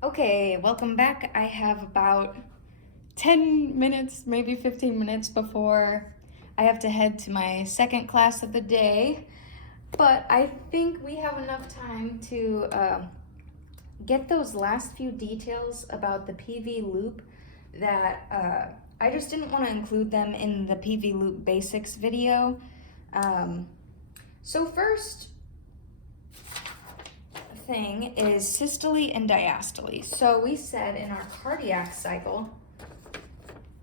Okay, welcome back. I have about 10 minutes, maybe 15 minutes before I have to head to my second class of the day. But I think we have enough time to get those last few details about the PV loop that I just didn't want to include them in the PV loop basics video. So first thing is systole and diastole. So we said in our cardiac cycle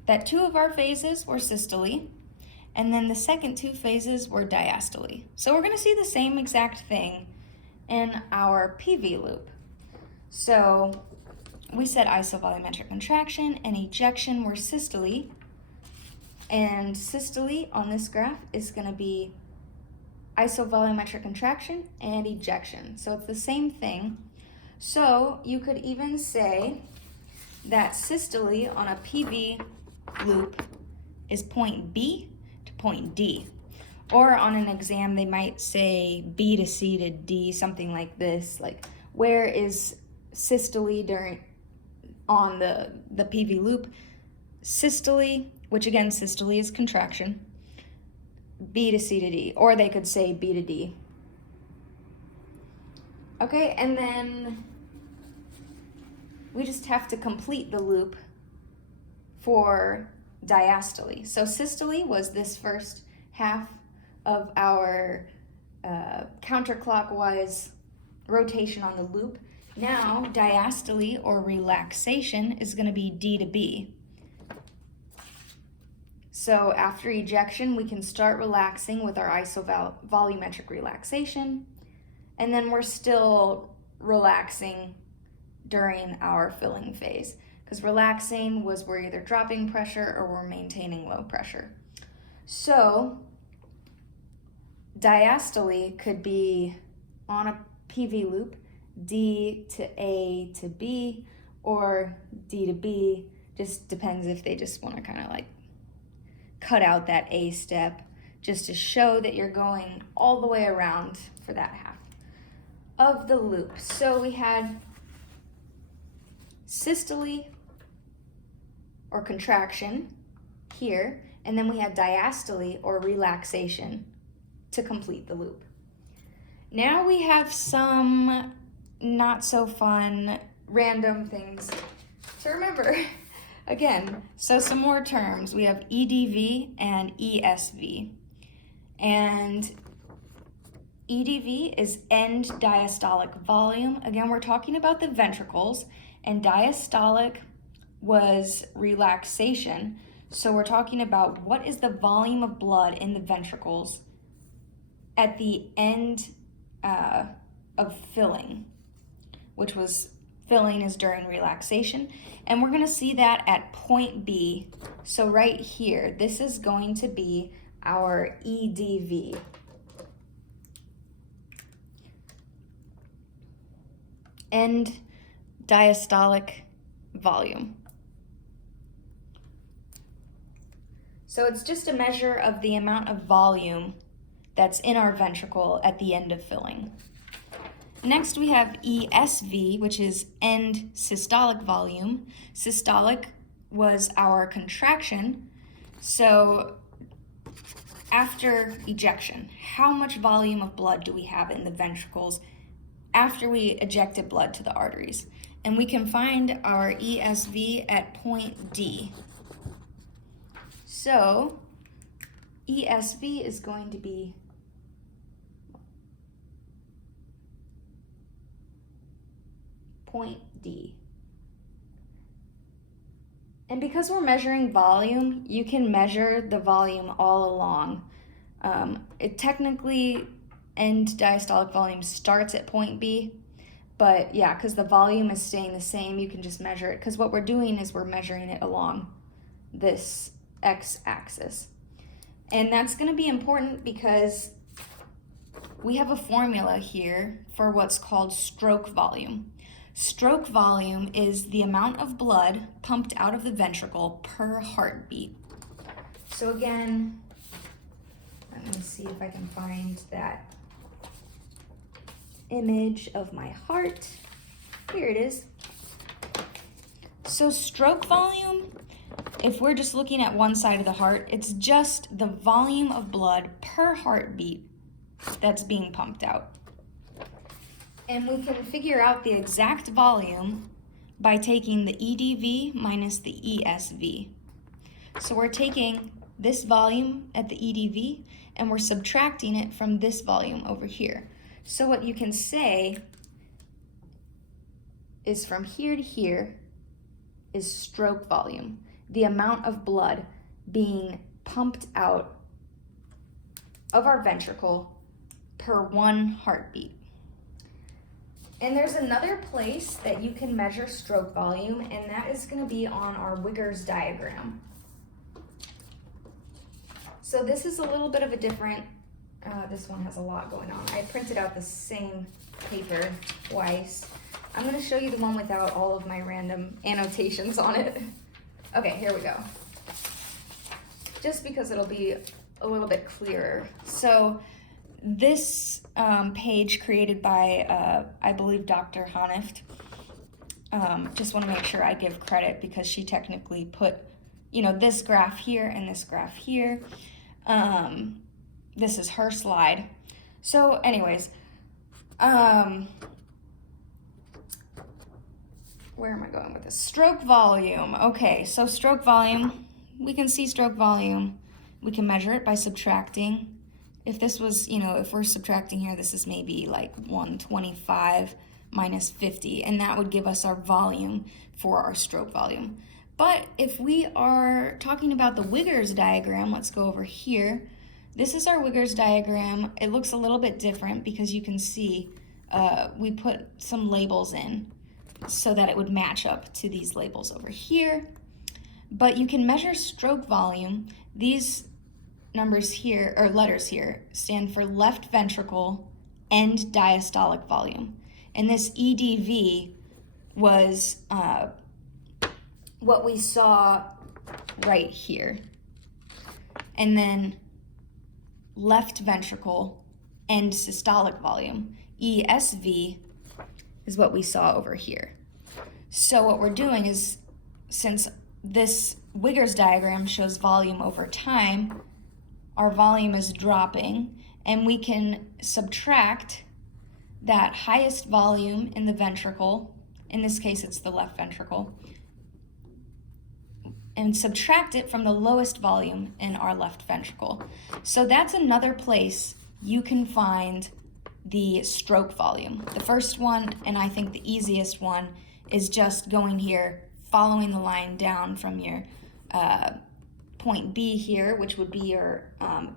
that two of our phases were systole, and then the second two phases were diastole. So we're going to see the same exact thing in our PV loop. So we said isovolumetric contraction and ejection were systole, and systole on this graph is going to be isovolumetric contraction and ejection. So it's the same thing. So you could even say that systole on a PV loop is point B to point D. Or on an exam, they might say B to C to D, something like this. Like, where is systole on the PV loop? Systole, which again, systole is contraction, B to C to D, or they could say B to D. Okay, and then we just have to complete the loop for diastole. So systole was this first half of our counterclockwise rotation on the loop. Now diastole, or relaxation, is going to be D to B. So after ejection, we can start relaxing with our isovolumetric relaxation, and then we're still relaxing during our filling phase, because relaxing was we're either dropping pressure or we're maintaining low pressure. So diastole could be on a PV loop, D to A to B, or D to B, just depends if they just want to kind of like cut out that A step just to show that you're going all the way around for that half of the loop. So we had systole, or contraction, here, and then we had diastole, or relaxation, to complete the loop. Now we have some not so fun random things to remember. Again, so some more terms. We have EDV and ESV. And EDV is end diastolic volume. Again, we're talking about the ventricles, and diastolic was relaxation. So we're talking about what is the volume of blood in the ventricles at the end of filling, which was filling is during relaxation. And we're going to see that at point B. So right here, this is going to be our EDV. End diastolic volume. So it's just a measure of the amount of volume that's in our ventricle at the end of filling. Next we have ESV, which is end systolic volume. Systolic was our contraction. So after ejection, how much volume of blood do we have in the ventricles after we ejected blood to the arteries? And we can find our ESV at point D. So ESV is going to be point D. And because we're measuring volume, you can measure the volume all along. It technically, end diastolic volume starts at point B, but yeah, because the volume is staying the same, you can just measure it, because what we're doing is we're measuring it along this x-axis. And that's going to be important because we have a formula here for what's called stroke volume. Stroke volume is the amount of blood pumped out of the ventricle per heartbeat. So again, let me see if I can find that image of my heart. Here it is. So stroke volume, if we're just looking at one side of the heart, it's just the volume of blood per heartbeat that's being pumped out. And we can figure out the exact volume by taking the EDV minus the ESV. So we're taking this volume at the EDV and we're subtracting it from this volume over here. So what you can say is from here to here is stroke volume, the amount of blood being pumped out of our ventricle per one heartbeat. And there's another place that you can measure stroke volume, and that is going to be on our Wigger's diagram. So this is a little bit of a different, this one has a lot going on. I printed out the same paper twice. I'm going to show you the one without all of my random annotations on it. Okay, here we go. Just because it'll be a little bit clearer. So this page created by, I believe, Dr. Hanift. Just want to make sure I give credit because she technically put, you know, this graph here and this graph here. This is her slide. So anyways, where am I going with this? Stroke volume. Okay, so stroke volume, we can see stroke volume. We can measure it by subtracting. If this was, you know, if we're subtracting here, this is maybe like 125 minus 50, and that would give us our volume for our stroke volume. But if we are talking about the Wigger's diagram, let's go over here. This is our Wigger's diagram. It looks a little bit different because you can see we put some labels in so that it would match up to these labels over here. But you can measure stroke volume. These numbers here, or letters here, stand for left ventricle end diastolic volume. And this EDV was what we saw right here. And then left ventricle end systolic volume, ESV, is what we saw over here. So what we're doing is, since this Wigger's diagram shows volume over time, our volume is dropping, and we can subtract that highest volume in the ventricle, in this case it's the left ventricle, and subtract it from the lowest volume in our left ventricle. So that's another place you can find the stroke volume. The first one, and I think the easiest one, is just going here, following the line down from your point B here, which would be your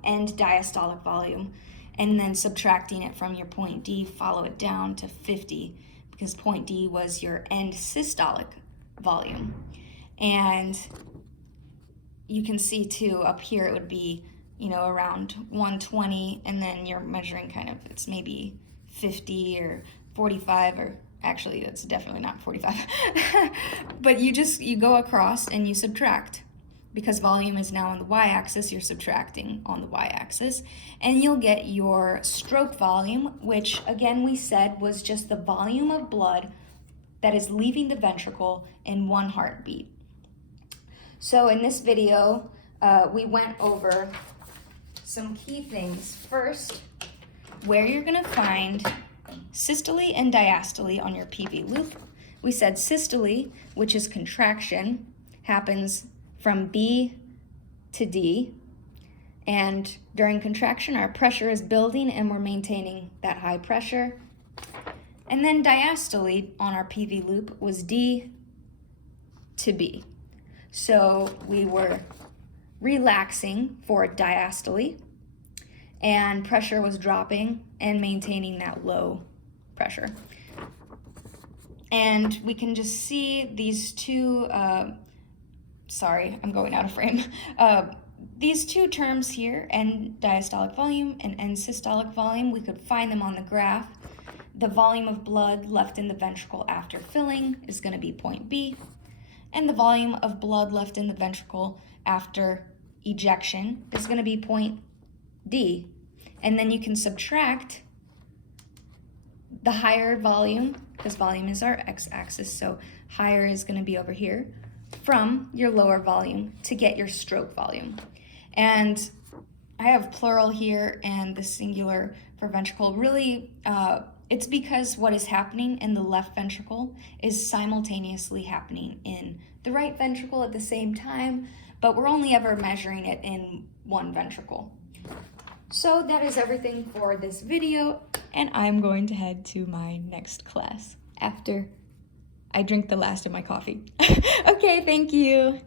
end diastolic volume, and then subtracting it from your point D, follow it down to 50, because point D was your end systolic volume. And you can see too, up here it would be, you know, around 120, and then you're measuring kind of, it's maybe 50 or 45, or actually that's definitely not 45. But you go across and you subtract. Because volume is now on the y-axis, you're subtracting on the y-axis, and you'll get your stroke volume, which again we said was just the volume of blood that is leaving the ventricle in one heartbeat. So in this video, we went over some key things. First, where you're gonna find systole and diastole on your PV loop. We said systole, which is contraction, happens from B to D, and during contraction our pressure is building and we're maintaining that high pressure. And then diastole on our PV loop was D to B. So we were relaxing for diastole, and pressure was dropping and maintaining that low pressure. And we can just see these two, sorry, I'm going out of frame. These two terms here, end diastolic volume and end systolic volume, we could find them on the graph. The volume of blood left in the ventricle after filling is going to be point B, and the volume of blood left in the ventricle after ejection is going to be point D. And then you can subtract the higher volume, because volume is our x-axis, so higher is going to be over here, from your lower volume to get your stroke volume. And I have plural here and the singular for ventricle. Really, it's because what is happening in the left ventricle is simultaneously happening in the right ventricle at the same time, but we're only ever measuring it in one ventricle. So that is everything for this video, and I'm going to head to my next class after I drink the last of my coffee. Okay, thank you.